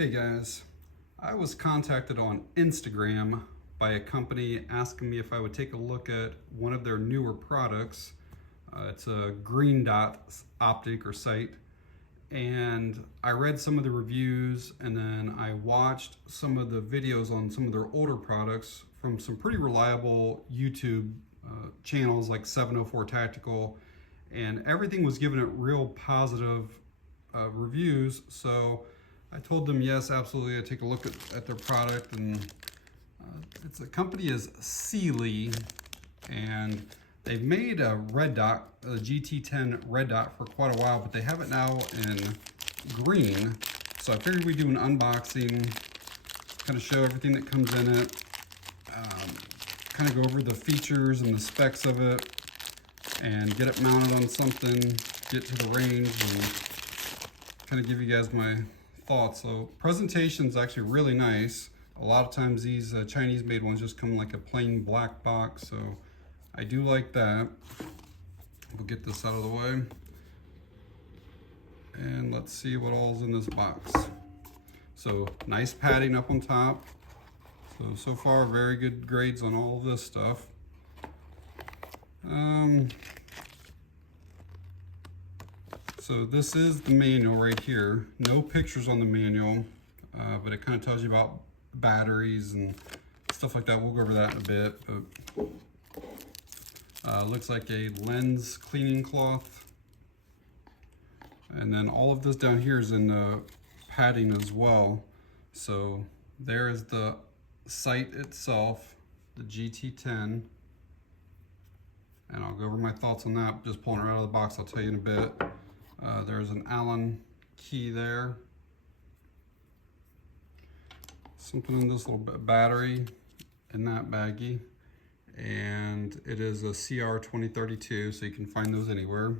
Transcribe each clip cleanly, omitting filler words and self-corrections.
Hey guys, I was contacted on Instagram by a company asking me if I would take a look at one of their newer products. It's a green dot optic or sight, and I read some of the reviews and then I watched some of the videos on some of their older products from some pretty reliable YouTube channels like 704 Tactical, and everything was giving it real positive reviews. So I told them yes, absolutely, I'd take a look at their product. And it's a company is Cyelee, and they've made a Red Dot, a GT10 Red Dot for quite a while, but they have it now in green. So I figured we'd do an unboxing, kind of show everything that comes in it, kind of go over the features and the specs of it, and get it mounted on something, get to the range, and kind of give you guys my thoughts. So presentation's actually really nice. A lot of times these Chinese made ones just come like a plain black box, so I do like that. We'll get this out of the way and let's see what all's in this box. So nice padding up on top. So far very good grades on all of this stuff. So this is the manual right here. No pictures on the manual, but it kind of tells you about batteries and stuff like that. We'll go over that in a bit. But looks like a lens cleaning cloth. And then all of this down here is in the padding as well. So there is the sight itself, the GT10. And I'll go over my thoughts on that. Just pulling it out of the box, I'll tell you in a bit. There's an Allen key there. Something in this little battery in that baggie. And it is a CR2032, so you can find those anywhere.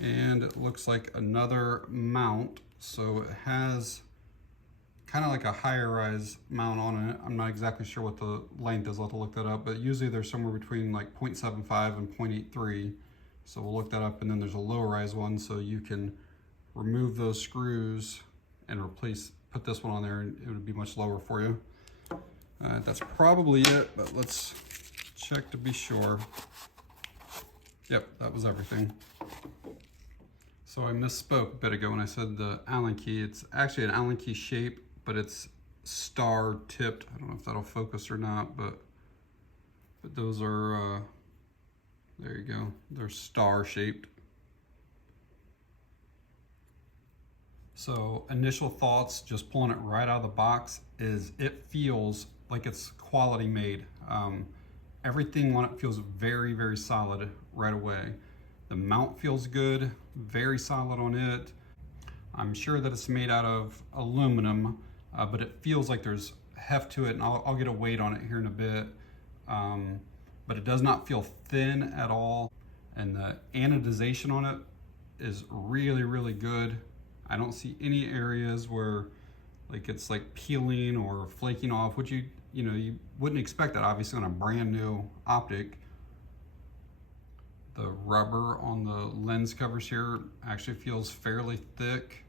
And it looks like another mount. So it has kind of like a higher rise mount on it. I'm not exactly sure what the length is, I'll have to look that up, but usually they're somewhere between like 0.75 and 0.83. So we'll look that up. And then there's a low rise one, so you can remove those screws and put this one on there, and it would be much lower for you. That's probably it, but let's check to be sure. Yep, that was everything. So I misspoke a bit ago when I said the Allen key. It's actually an Allen key shape, but it's star tipped. I don't know if that'll focus or not, but those are, there you go. They're star shaped. So initial thoughts, just pulling it right out of the box, is it feels like it's quality made. Everything on it feels very, very solid right away. The mount feels good, very solid on it. I'm sure that it's made out of aluminum, but it feels like there's heft to it, and I'll get a weight on it here in a bit. But it does not feel thin at all. And the anodization on it is really, really good. I don't see any areas where like it's like peeling or flaking off, which you wouldn't expect that obviously on a brand new optic. The rubber on the lens covers here actually feels fairly thick.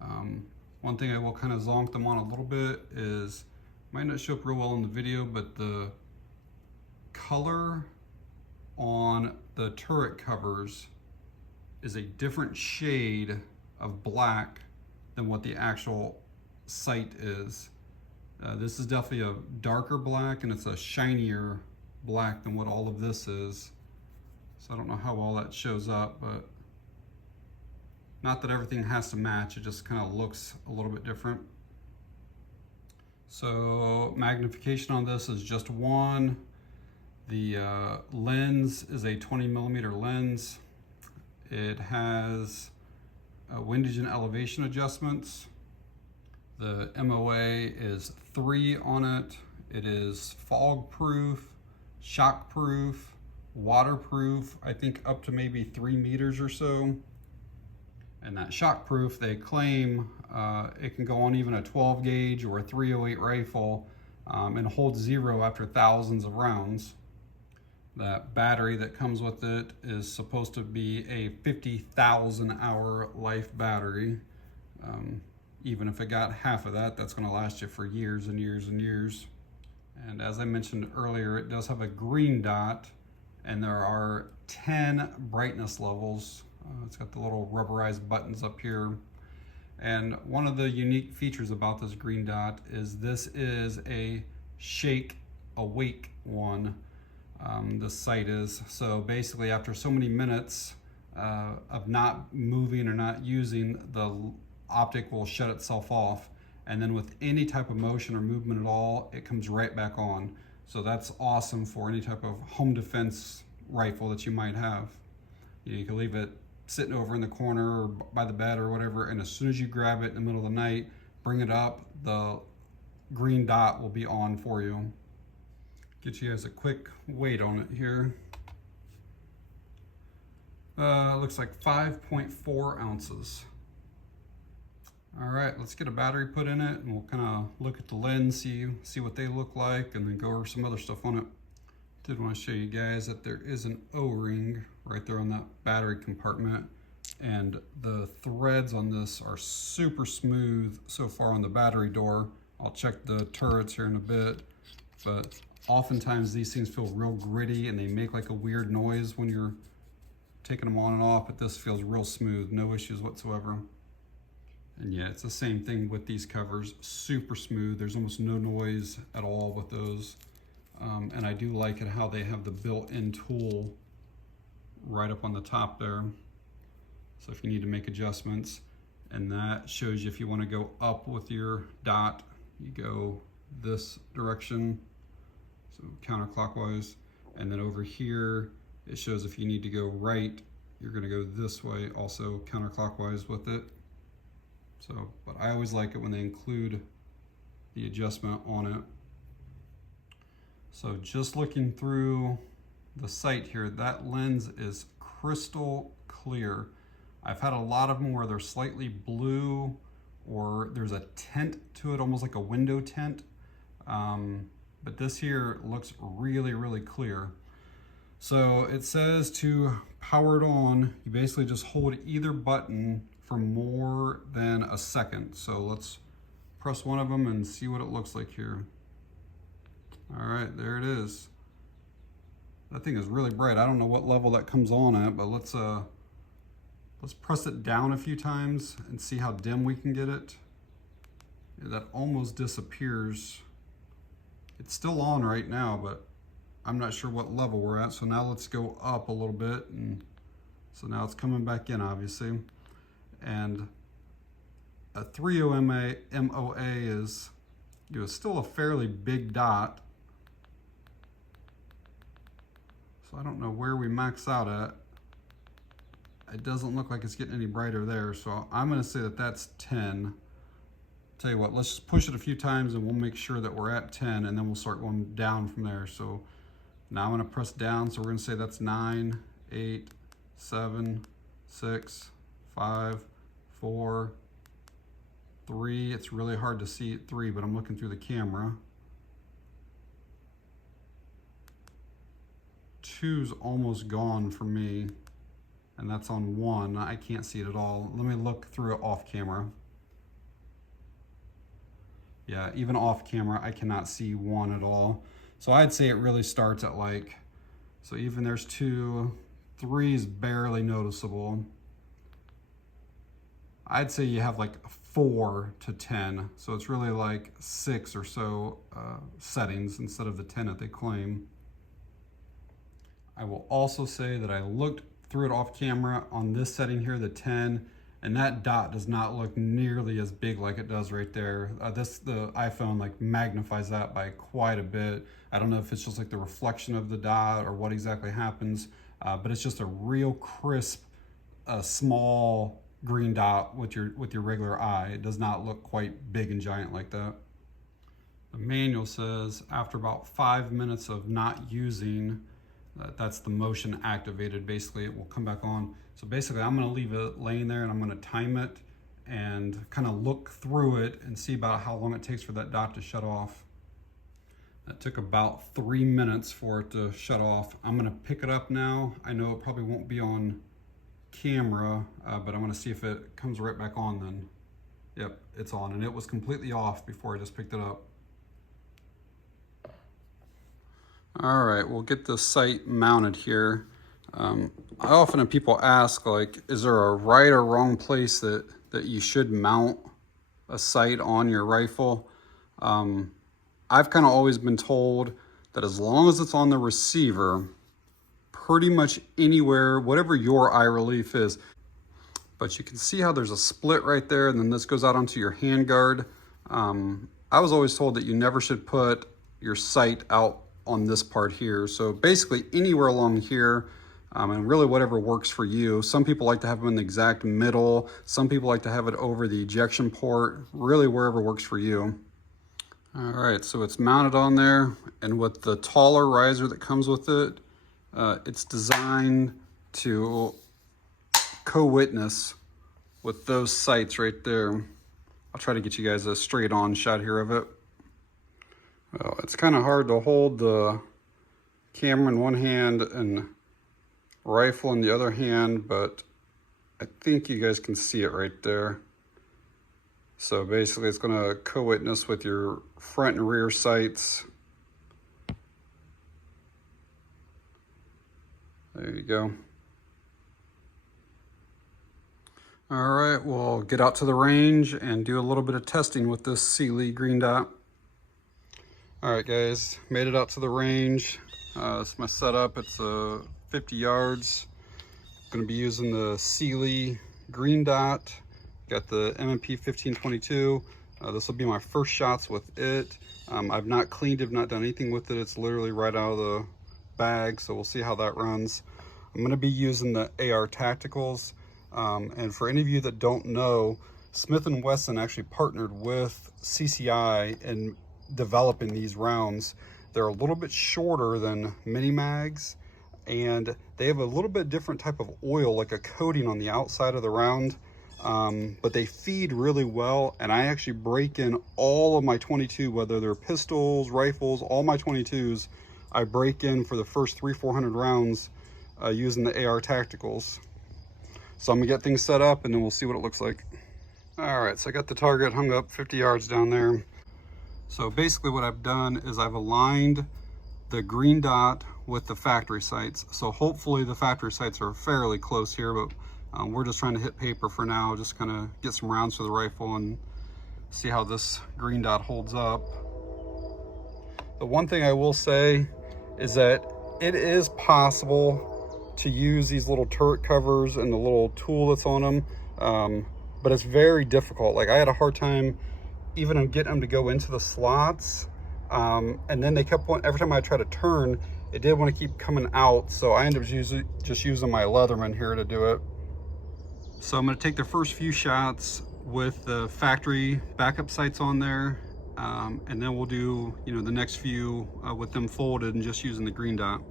One thing I will kind of zonk them on a little bit is, might not show up real well in the video, but the color on the turret covers is a different shade of black than what the actual sight is. This is definitely a darker black, and it's a shinier black than what all of this is. So I don't know how well that shows up, but not that everything has to match, it just kind of looks a little bit different. So magnification on this is just 1. The lens is a 20mm lens. It has windage and elevation adjustments. The MOA is 3 on it. It is fog proof, shock proof, waterproof, I think up to maybe 3 meters or so. And that shock proof, they claim it can go on even a 12 gauge or a 308 rifle and hold 0 after thousands of rounds. That battery that comes with it is supposed to be a 50,000 hour life battery. Even if it got half of that, that's going to last you for years and years and years. And as I mentioned earlier, it does have a green dot, and there are 10 brightness levels. It's got the little rubberized buttons up here. And one of the unique features about this green dot is this is a shake awake one. The sight is. So basically after so many minutes of not moving or not using, the optic will shut itself off. And then with any type of motion or movement at all, it comes right back on. So that's awesome for any type of home defense rifle that you might have. You can leave it sitting over in the corner or by the bed or whatever, and as soon as you grab it in the middle of the night, bring it up, the green dot will be on for you. Get you guys a quick weight on it here. Looks like 5.4 ounces. All right, let's get a battery put in it, and we'll kind of look at the lens, see what they look like, and then go over some other stuff on it. Did want to show you guys that there is an O-ring right there on that battery compartment, and the threads on this are super smooth so far on the battery door. I'll check the turrets here in a bit, but oftentimes these things feel real gritty and they make like a weird noise when you're taking them on and off, but this feels real smooth, no issues whatsoever. And yeah, it's the same thing with these covers, super smooth. There's almost no noise at all with those. And I do like it how they have the built-in tool right up on the top there. So if you need to make adjustments, and that shows you if you want to go up with your dot, you go this direction, so counterclockwise. And then over here, it shows if you need to go right, you're going to go this way, also counterclockwise with it. So, but I always like it when they include the adjustment on it. So just looking through the sight here, that lens is crystal clear. I've had a lot of them where they're slightly blue or there's a tint to it, almost like a window tint. But this here looks really, really clear. So it says to power it on, you basically just hold either button for more than a second. So let's press one of them and see what it looks like here. All right, there it is. That thing is really bright. I don't know what level that comes on at, but let's press it down a few times and see how dim we can get it. Yeah, that almost disappears. It's still on right now, but I'm not sure what level we're at. So now let's go up a little bit, and so now it's coming back in, obviously. And a 30 MOA is, still a fairly big dot. So I don't know where we max out at. It doesn't look like it's getting any brighter there, so I'm going to say that that's 10. Tell you what, let's just push it a few times and we'll make sure that we're at 10, and then we'll start going down from there. So now I'm going to press down, so we're going to say that's 9, 8, 7, 6, 5, 4, 3. It's really hard to see at 3, but I'm looking through the camera. 2's almost gone for me, and that's on 1. I can't see it at all. Let me look through it off camera. Yeah, even off camera, I cannot see 1 at all. So I'd say it really starts at like, so even there's 2, 3 is barely noticeable. I'd say you have like 4 to 10. So it's really like 6 or so settings instead of the 10 that they claim. I will also say that I looked through it off camera on this setting here, the 10, and that dot does not look nearly as big like it does right there. The iPhone like magnifies that by quite a bit. I don't know if it's just like the reflection of the dot or what exactly happens, but it's just a real crisp, small green dot with your regular eye. It does not look quite big and giant like that. The manual says after about 5 minutes of not using, that's the motion activated. Basically, it will come back on. So basically, I'm going to leave it laying there and I'm going to time it and kind of look through it and see about how long it takes for that dot to shut off. That took about 3 minutes for it to shut off. I'm going to pick it up now. I know it probably won't be on camera, but I'm going to see if it comes right back on then. Yep, it's on, and it was completely off before I just picked it up. All right, we'll get the sight mounted here. I often have people ask, like, is there a right or wrong place that you should mount a sight on your rifle? I've kind of always been told that as long as it's on the receiver, pretty much anywhere, whatever your eye relief is. But you can see how there's a split right there, and then this goes out onto your handguard. I was always told that you never should put your sight out on this part here. So basically anywhere along here, and really whatever works for you. Some people like to have them in the exact middle. Some people like to have it over the ejection port, really wherever works for you. All right, so it's mounted on there, and with the taller riser that comes with it, it's designed to co-witness with those sights right there. I'll try to get you guys a straight on shot here of it. Well, it's kind of hard to hold the camera in one hand and rifle in the other hand, but I think you guys can see it right there. So basically it's going to co-witness with your front and rear sights. There you go. All right, we'll get out to the range and do a little bit of testing with this Cyelee Green Dot. All right, guys, made it out to the range. This is my setup. It's 50 yards. Going to be using the Cyelee Green Dot. Got the M&P 1522. This will be my first shots with it. I've not cleaned it, not done anything with it. It's literally right out of the bag, so we'll see how that runs. I'm going to be using the AR Tacticals. And for any of you that don't know, Smith & Wesson actually partnered with CCI in developing these rounds. They're a little bit shorter than mini mags, and they have a little bit different type of oil, like a coating on the outside of the round, but they feed really well. And I actually break in all of my 22, whether they're pistols, rifles, all my 22s, I break in for the first 300-400 rounds using the AR Tacticals. So I'm gonna get things set up and then we'll see what it looks like. All right, so I got the target hung up 50 yards down there. So basically what I've done is I've aligned the green dot with the factory sights. So hopefully the factory sights are fairly close here, but we're just trying to hit paper for now, just kind of get some rounds for the rifle and see how this green dot holds up. The one thing I will say is that it is possible to use these little turret covers and the little tool that's on them, but it's very difficult. Like, I had a hard time even getting them to go into the slots, and then they kept every time I tried to turn, it did want to keep coming out, so I ended up just using my Leatherman here to do it. So I'm going to take the first few shots with the factory backup sights on there, and then we'll do, you know, the next few with them folded and just using the green dot.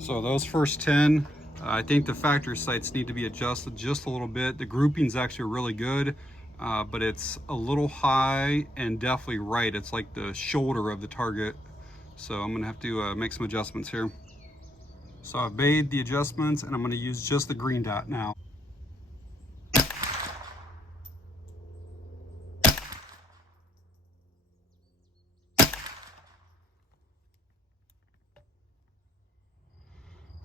So those first 10, I think the factory sights need to be adjusted just a little bit. The grouping's actually really good, but it's a little high and definitely right. It's like the shoulder of the target. So I'm gonna have to make some adjustments here. So I've made the adjustments and I'm gonna use just the green dot now.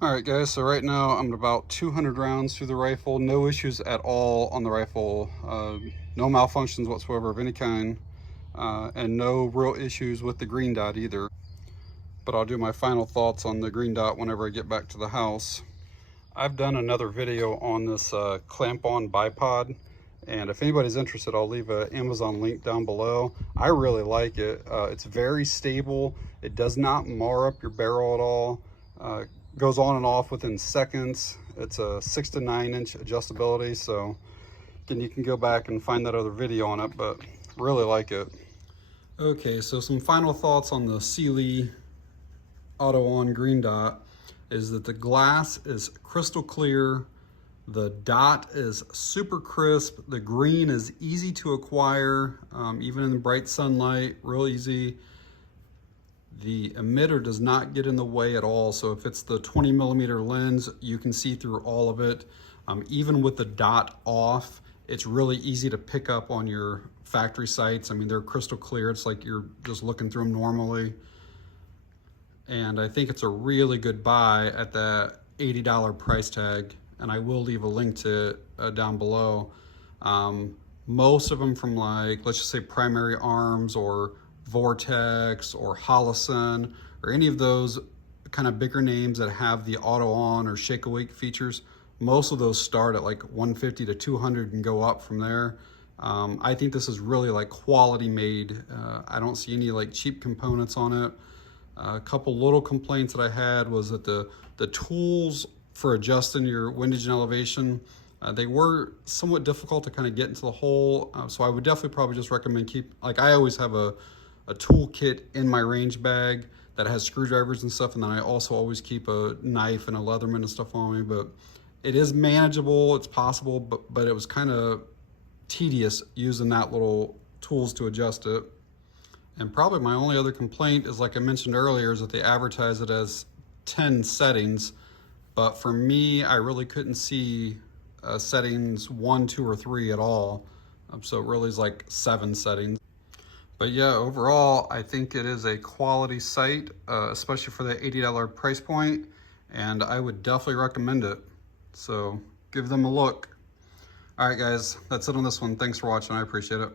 All right, guys, so right now I'm at about 200 rounds through the rifle. No issues at all on the rifle. No malfunctions whatsoever of any kind, and no real issues with the green dot either. But I'll do my final thoughts on the green dot whenever I get back to the house. I've done another video on this clamp-on bipod, And if anybody's interested, I'll leave an Amazon link down below. I really like it. It's very stable. It does not mar up your barrel at all. Goes on and off within seconds. It's a 6 to 9 inch adjustability, so again, you can go back and find that other video on it, but really like it. Okay, so some final thoughts on the Cyelee Auto On Green Dot is that the glass is crystal clear. The dot is super crisp. The green is easy to acquire, even in the bright sunlight, real easy. The emitter does not get in the way at all. So if it's the 20mm lens, you can see through all of it. Even with the dot off, it's really easy to pick up on your factory sights. I mean, they're crystal clear. It's like you're just looking through them normally. And I think it's a really good buy at that $80 price tag. And I will leave a link to it down below. Most of them from, like, let's just say Primary Arms or Vortex or Holosun or any of those kind of bigger names that have the auto on or shake awake features, most of those start at like 150 to 200 and go up from there. I think this is really like quality made. I don't see any like cheap components on it. A couple little complaints that I had was that the tools for adjusting your windage and elevation, they were somewhat difficult to kind of get into the hole. So I would definitely probably just recommend like I always have a tool kit in my range bag that has screwdrivers and stuff, and then I also always keep a knife and a Leatherman and stuff on me. But it is manageable, it's possible, but it was kind of tedious using that little tools to adjust it. And probably my only other complaint is, like I mentioned earlier, is that they advertise it as 10 settings. But for me, I really couldn't see settings 1, 2, or 3 at all. So it really is like 7 settings. But yeah, overall, I think it is a quality sight, especially for the $80 price point. And I would definitely recommend it. So give them a look. All right, guys, that's it on this one. Thanks for watching. I appreciate it.